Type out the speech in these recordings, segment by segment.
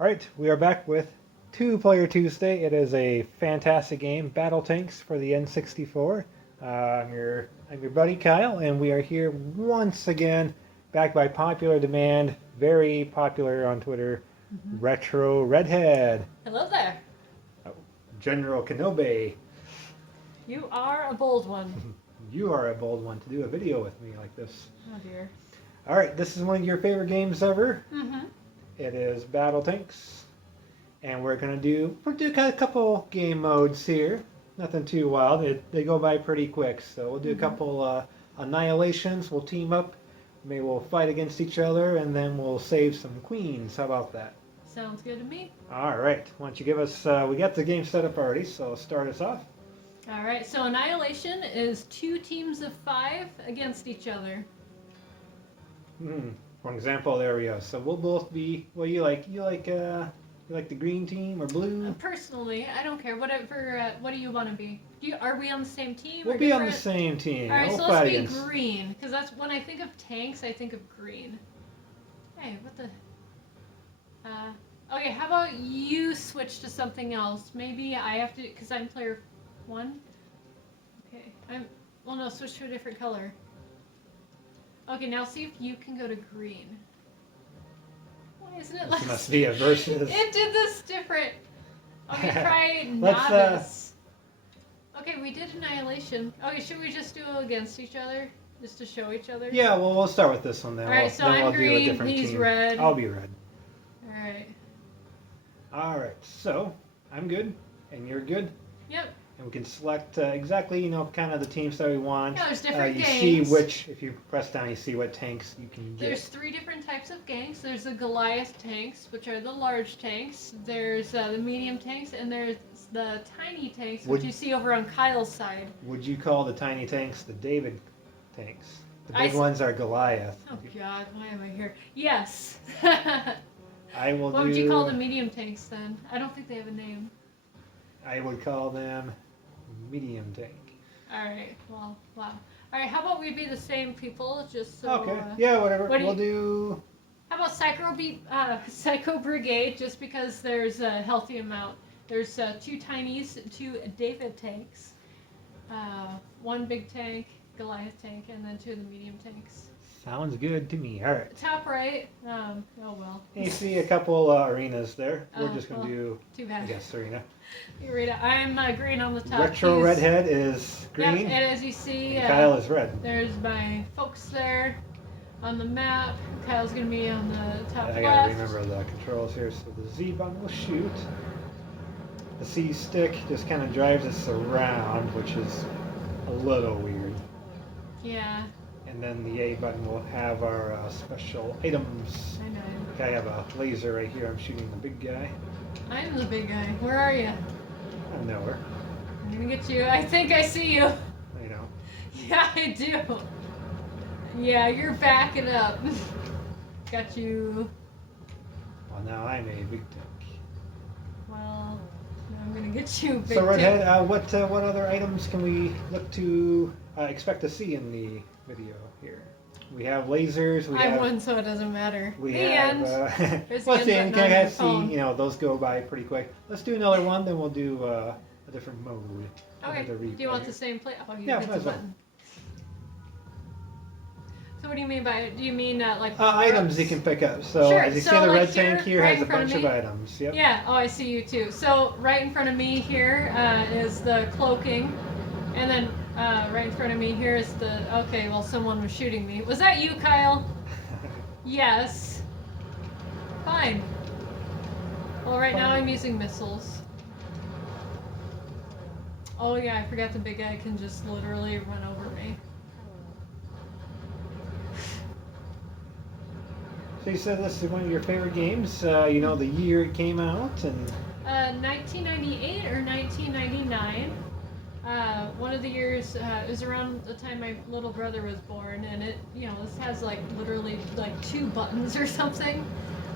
All right, we are back with Two Player Tuesday. It is a fantastic game, BattleTanx for the N64. I'm your buddy Kyle, and we are here once again, back by popular demand, very popular on Twitter, Retro Redhead, Hello there. General Kenobi. You are a bold one. You are a bold one to do a video with me like this. Oh dear. All right, this is one of your favorite games ever. Mm-hmm. It is BattleTanx, and we'll do a couple game modes here. Nothing too wild. They go by pretty quick. So we'll do a couple annihilations. We'll team up. Maybe we'll fight against each other, and then we'll save some queens. How about that? Sounds good to me. All right. Why don't you give us? We got the game set up already, so start us off. All right. So annihilation is 2 teams of 5 against each other. For example, there we go. So we'll both be. What you like? You like the green team or blue? Personally, I don't care. Whatever. What do you want to be? Are we on the same team? We'll be on the same team. All right. We'll So let's fight be against... green, because that's when I think of tanks. I think of green. Hey, what the? Okay. How about you switch to something else? Maybe I have to, because I'm player 1. Okay. Well, no. Switch to a different color. Okay, now see if you can go to green. Why isn't it like... This must be a versus. It did this different. Okay, try Let's, novice. Okay, we did annihilation. Okay, should we just do it against each other? Just to show each other? Yeah, well, we'll start with this one then. Alright, so then I'm we'll do a green, different he's team. red. I'll be red. Alright. Alright, so I'm good, and you're good. Yep. And we can select exactly, kind of the teams that we want. Yeah, there's different you gangs. see which, if you press down, you see what tanks you can get. There's 3 different types of gangs. There's the Goliath tanks, which are the large tanks. There's the medium tanks, and there's the tiny tanks, which you see over on Kyle's side. Would you call the tiny tanks the David tanks? The big I ones are Goliath. Oh God, why am I here? Yes. I will What would you call the medium tanks then? I don't think they have a name. I would call them medium tank. Alright, well, wow. Alright, how about we be the same people, just so... Okay, yeah, whatever. We'll do do... How about Psycho Brigade, just because there's a healthy amount. There's 2 tinies, 2 David tanks, 1 big tank, Goliath tank, and then 2 of the medium tanks. Sounds good to me. All right. Top right, oh well. You see a couple arenas there. We're just going to do, too bad. I guess, arena. Arena. I'm green on the top. Retro Redhead is green. Yep, and as you see, and Kyle is red. There's my folks there on the map. Kyle's going to be on the top I left. got to remember the controls here. So the Z button will shoot. The C stick just kind of drives us around, which is a little weird. Yeah. And then the A button will have our special items. I know. Okay, I have a laser right here. I'm shooting the big guy. I'm the big guy. Where are you? I'm nowhere. I'm gonna get you. I think I see you. I know. Yeah, I do. Yeah, you're backing up. Got you. Well, now I'm a big tank. Well, now I'm gonna get you, big So Redhead, tank. what other items can we look to expect to see in the video here? We have lasers. I won, so it doesn't matter. We The have. end. There's Let's see. end Can button I on your see? phone. Those go by pretty quick. Let's do another one. Then we'll do a different mode. Okay. Another Do you want replay. the same play? Oh, you Yeah, hit might the as well. button. So what do you mean by it? Do you mean like items you can pick up. So Sure, as you so see, the like red tank here right has a in front of bunch of me? items. Yep. Yeah, oh, I see you too. So right in front of me here is the cloaking, and then right in front of me here is the, okay, well, someone was shooting me. Was that you, Kyle? Yes. Fine. Well, right now I'm using missiles. Oh yeah, I forgot the big guy can just literally run over me. So you said this is one of your favorite games. You know the year it came out and. 1998 or 1999. One of the years, it was around the time my little brother was born, and this has literally 2 buttons or something.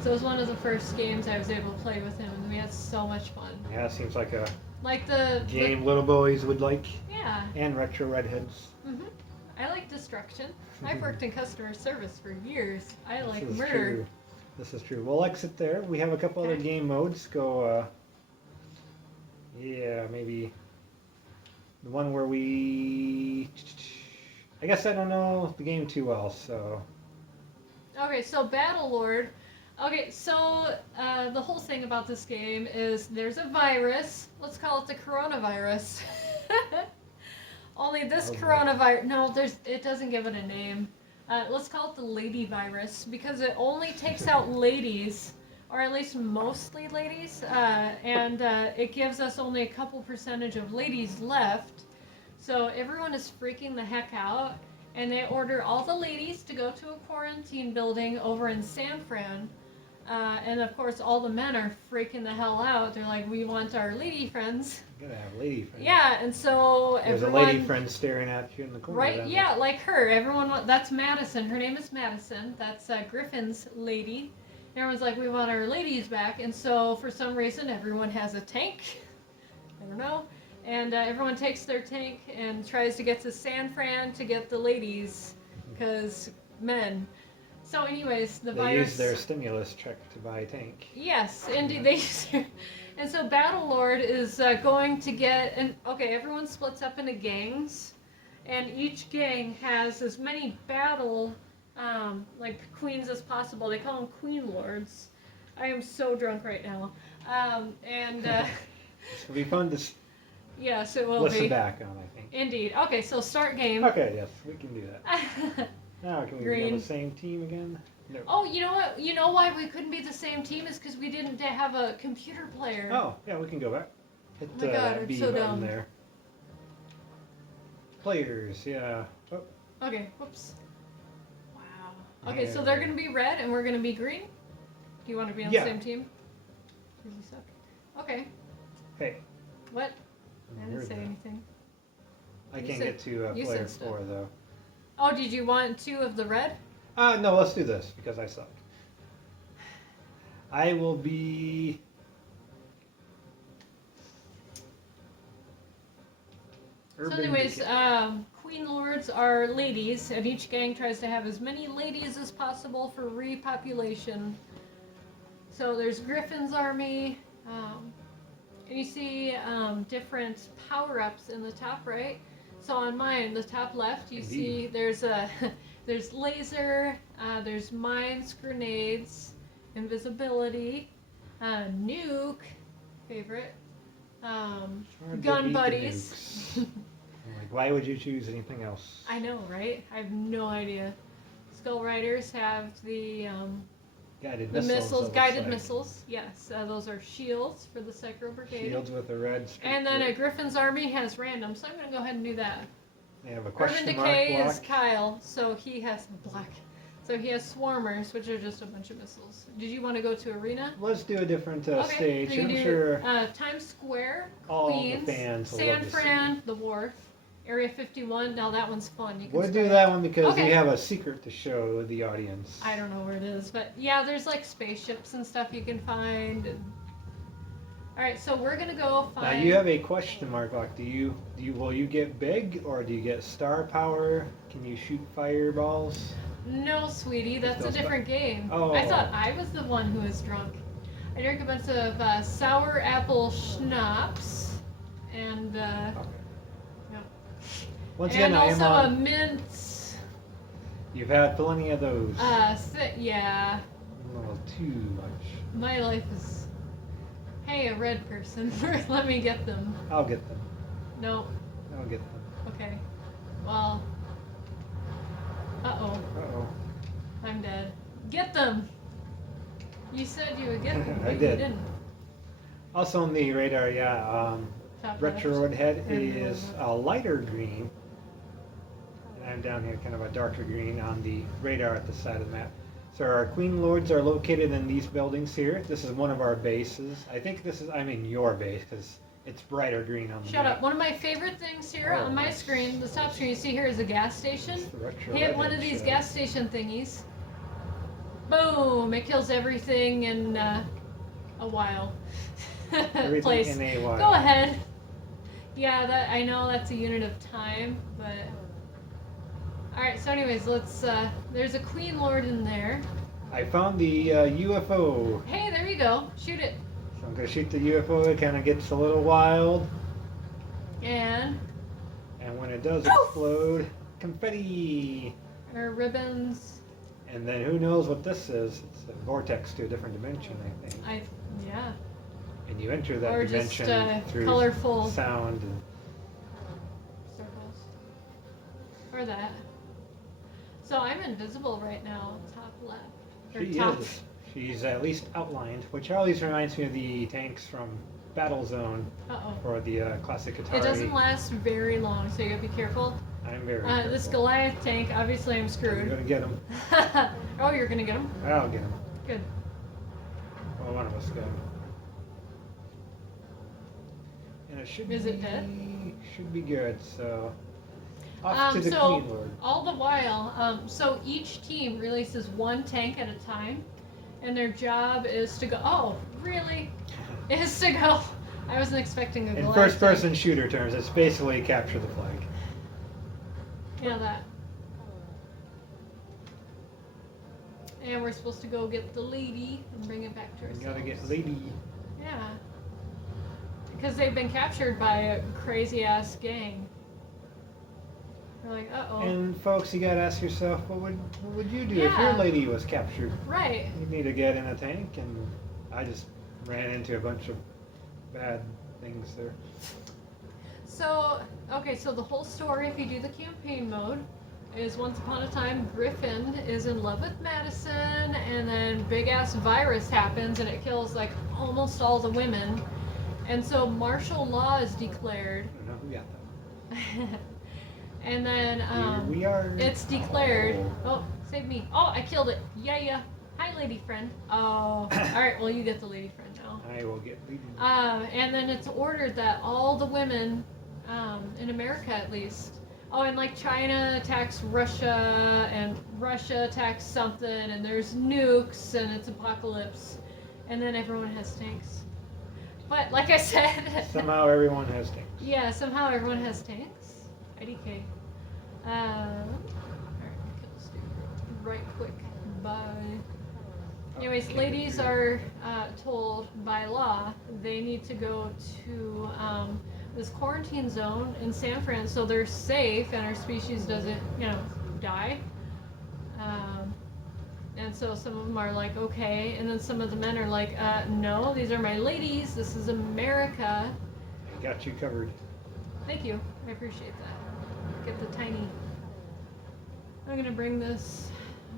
So it was one of the first games I was able to play with him, and we had so much fun. Yeah, it seems like a game the little boys would like. Yeah. And retro redheads. Mhm. I like destruction. I've worked in customer service for years. I like This is murder. true. This is true. We'll exit there. We have a couple other Okay. game modes. Go, yeah, maybe the one where we. I guess I don't know the game too well, so. Okay, so Battlelord. Okay, so the whole thing about this game is there's a virus. Let's call it the coronavirus. Only this Oh, boy. coronavirus. No, it doesn't give it a name. Let's call it the lady virus because it only takes out ladies, or at least mostly ladies, and it gives us only a couple percentage of ladies left. So everyone is freaking the heck out, and they order all the ladies to go to a quarantine building over in San Fran. And of course, all the men are freaking the hell out. They're like, "We want our lady friends." You gotta have lady friends. Yeah, and so There's everyone. a lady friend staring at you in the corner. Right? down Yeah, like her. Everyone. That's Madison. Her name is Madison. That's Griffin's lady. Everyone's like, "We want our ladies back," and so for some reason, everyone has a tank. I don't know. And everyone takes their tank and tries to get to San Fran to get the ladies, because men. So, anyways, the They virus. use their stimulus check to buy a tank. Yes, indeed, they use their. And so Battlelord is going to get. And okay, everyone splits up into gangs, and each gang has as many battle, like queens as possible. They call them queen lords. I am so drunk right now. And This will be fun to yes, it will listen be. back on, I think. Indeed. Okay, so start game. Okay, yes, we can do that. Now, can we be on Green. the same team again? No. Oh, you know what? You know why we couldn't be the same team is because we didn't have a computer player. Oh, yeah, we can go back. Hit Oh my God, I'm B so button dumb. there. Players, yeah. Oh, Okay, whoops. Wow. Okay, so And- they're going to be red and we're going to be green? Do you want to be on Yeah. the same team? Does he suck? Okay. hey. What? I I didn't heard say that. anything. I You can't said- get to you player said stuff. 4, though. Oh, did you want 2 of the red? No, let's do this, because I suck. I will be... So Urban anyways, Beacon. Queen Lords are ladies, and each gang tries to have as many ladies as possible for repopulation. So there's Griffin's army, and you see different power-ups in the top right. So on mine, the top left, you see there's a there's laser, there's mines, grenades, invisibility, nuke, favorite, Hard to gun beat the buddies. nukes. I'm like, why would you choose anything else? I know, right? I have no idea. Skull Riders have the Guided missiles, missiles. it looks guided like. missiles. Yes, those are shields for the Secro Brigade. Shields with a red streak And then through a it. Griffin's army has random, so I'm going to go ahead and do that. They have a Urban question mark Decay block. is Kyle, so he has black. So he has swarmers, which are just a bunch of missiles. Did you want to go to arena? Let's do a different Okay, stage. so you I'm do, sure Times Square, all the Queens, fans will San love to see Fran, the Wharf, Area 51. Now that one's fun. You can we'll do spend- that one because Okay. we have a secret to show the audience. I don't know where it is, but yeah, there's like spaceships and stuff you can find. All right, so we're gonna go Now find. you have a question mark block. Will you get big or do you get star power? Can you shoot fireballs? No, sweetie, that's a Those different game. Oh. I thought I was the one who was drunk. I drank a bunch of sour apple schnapps, and Once again, and I am also a on. mint. You've had plenty of those. Yeah, A little too much. my life is. Hey, a red person. Let me get them. I'll get them. No. I'll get them. Okay. Well. Uh-oh. Uh-oh. I'm dead. Get them! You said you would get them, I but did. you didn't. Also on the radar, yeah, Top Retro left. Redhead Everyone is left. a lighter green. And I'm down here kind of a darker green on the radar at the side of the map. So our Queen Lords are located in these buildings here. This is one of our bases. I think I'm in your base because it's brighter green on the Shut map. up. One of my favorite things here Oh, on my nice. screen, the top screen you see here is a gas station. It's the Retro Hit one Redhead of these show. gas station thingies. Boom! It kills everything in a while. Everything Place. in a while. Go ahead. Yeah, that I know that's a unit of time, but all right. So, anyways, let's. There's a Queen Lord in there. I found the UFO. Hey, there you go. Shoot it. So I'm gonna shoot the UFO. It kind of gets a little wild, And and when it does poof! explode, confetti. Our ribbons. And then who knows what this is? It's a vortex to a different dimension, I think. Yeah. And you enter that Or just dimension through colorful sound. circles. Or that. So I'm invisible right now, top left. Or She top. is. She's at least outlined, which always reminds me of the tanks from Battlezone Uh-oh. or the classic Atari. It doesn't last very long, so you gotta be careful. I'm very This careful. Goliath tank, obviously I'm I'm screwed. gonna get him. Oh, you're gonna get him? I'll get him. Good. Well, one of us go. And it should Is be it dead? Should be good. So off to the So Queen Lord. all the while, so each team releases one tank at a time, and their job is to go. Oh, really? Is to go. I wasn't expecting a In Goliath first-person tank. shooter terms, it's basically capture the flag. Yeah, that. And we're supposed to go get the lady and bring it back to We ourselves. gotta get Lady. Yeah. Because they've been captured by a crazy ass gang. We're like, uh oh. And folks, you gotta ask yourself, what would you do if Yeah. your lady was captured? Right. You need to get in a tank, and I just ran into a bunch of bad things there. So, okay, so the whole story, if you do the campaign mode, is once upon a time Griffin is in love with Madison, and then big ass virus happens and it kills like almost all the women. And so martial law is declared. I don't know who got that. And then Here we are. it's declared. Oh, save me. Oh, I killed it. Yeah. Hi, lady friend. Oh, alright, well, you get the lady friend now. I will get Lady. And then it's ordered that all the women, in America at least, oh, and like China attacks Russia, and Russia attacks something, and there's nukes, and it's apocalypse, and then everyone has tanks. But like I said, Somehow everyone has tanks. yeah, somehow everyone has tanks. IDK. Alright, kill this dude right quick. Bye. Anyways, Okay, ladies good. are told by law they need to go to this quarantine zone in San Fran so they're safe and our species doesn't, die. And so some of them are like, okay, and then some of the men are like, no, these are my ladies. This is America. I got you covered. Thank you. I appreciate that. Get the tiny. I'm gonna bring this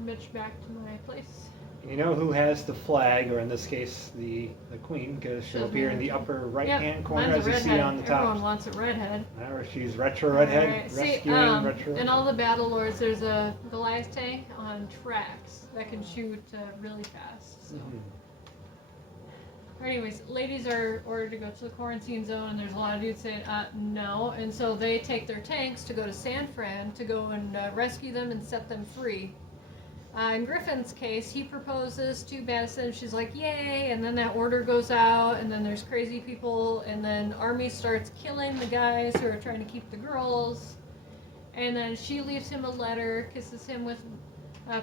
bitch back to my place. You know who has the flag, or in this case, the queen, because she'll Doesn't appear in matter. the upper right-hand corner Mine's as a you see redhead. on the top. Everyone wants a redhead. Or she's retro redhead, Alright, see, rescuing retro. in all the battle lords, there's a Goliath tank on tracks that can shoot really fast. So. Mhm. Anyways, ladies are ordered to go to the quarantine zone, and there's a lot of dudes saying, no. And so they take their tanks to go to San Fran to go and rescue them and set them free. In Griffin's case, he proposes to Madison. She's like, yay! And then that order goes out, and then there's crazy people, and then Army starts killing the guys who are trying to keep the girls. And then she leaves him a letter, kisses him with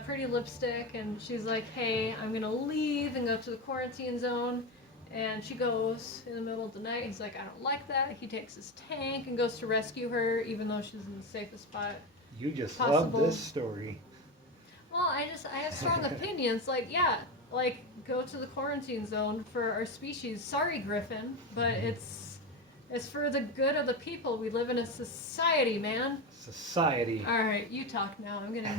pretty lipstick, and she's like, hey, I'm gonna leave and go to the quarantine zone. And she goes in the middle of the night. He's like, I don't like that. He takes his tank and goes to rescue her, even though she's in the safest spot. You just possible. love this story. Well, I have strong opinions. Like, go to the quarantine zone for our species. Sorry, Griffin, but it's for the good of the people. We live in a society, man. Society. All right, you talk now. I'm gonna.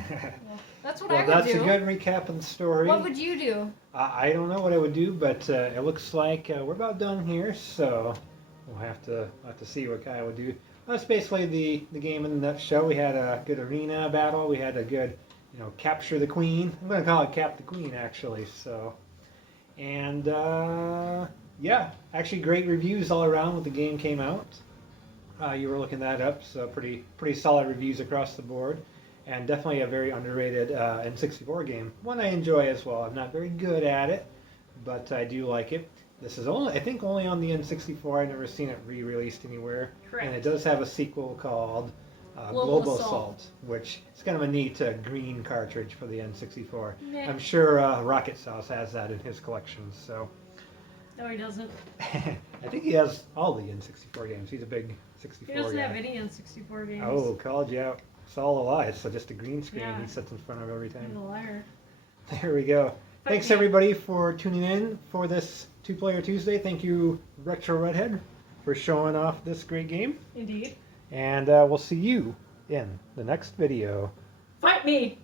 Well, that's what I Well, would that's do. a good recap of the story. What would you do? I don't know what I would do, but it looks like we're about done here, so we'll have to see what Kyle would do. That's basically the game in the nutshell. We had a good arena battle. We had a good, capture the queen. I'm going to call it Cap the Queen, actually. So, and yeah, actually great reviews all around when the game came out. You were looking that up, so pretty solid reviews across the board. And definitely a very underrated N64 game. One I enjoy as well. I'm not very good at it, but I do like it. This is I think only on the N64. I've never seen it re-released anywhere. Correct. And it does have a sequel called Global Assault, Assault. which is kind of a neat green cartridge for the N64. Meh. I'm sure Rocket Sauce has that in his collection. So No, he doesn't. I think he has all the N64 games. He's a big 64 He doesn't guy. have any N64 games. Oh, called you out. It's all a lie. So just a green screen Yeah. he sits in front of every He's a time. liar. There we go. Fight Thanks me. everybody for tuning in for this two-player Tuesday. Thank you, Retro Redhead, for showing off this great game. Indeed. And we'll see you in the next video. Fight me!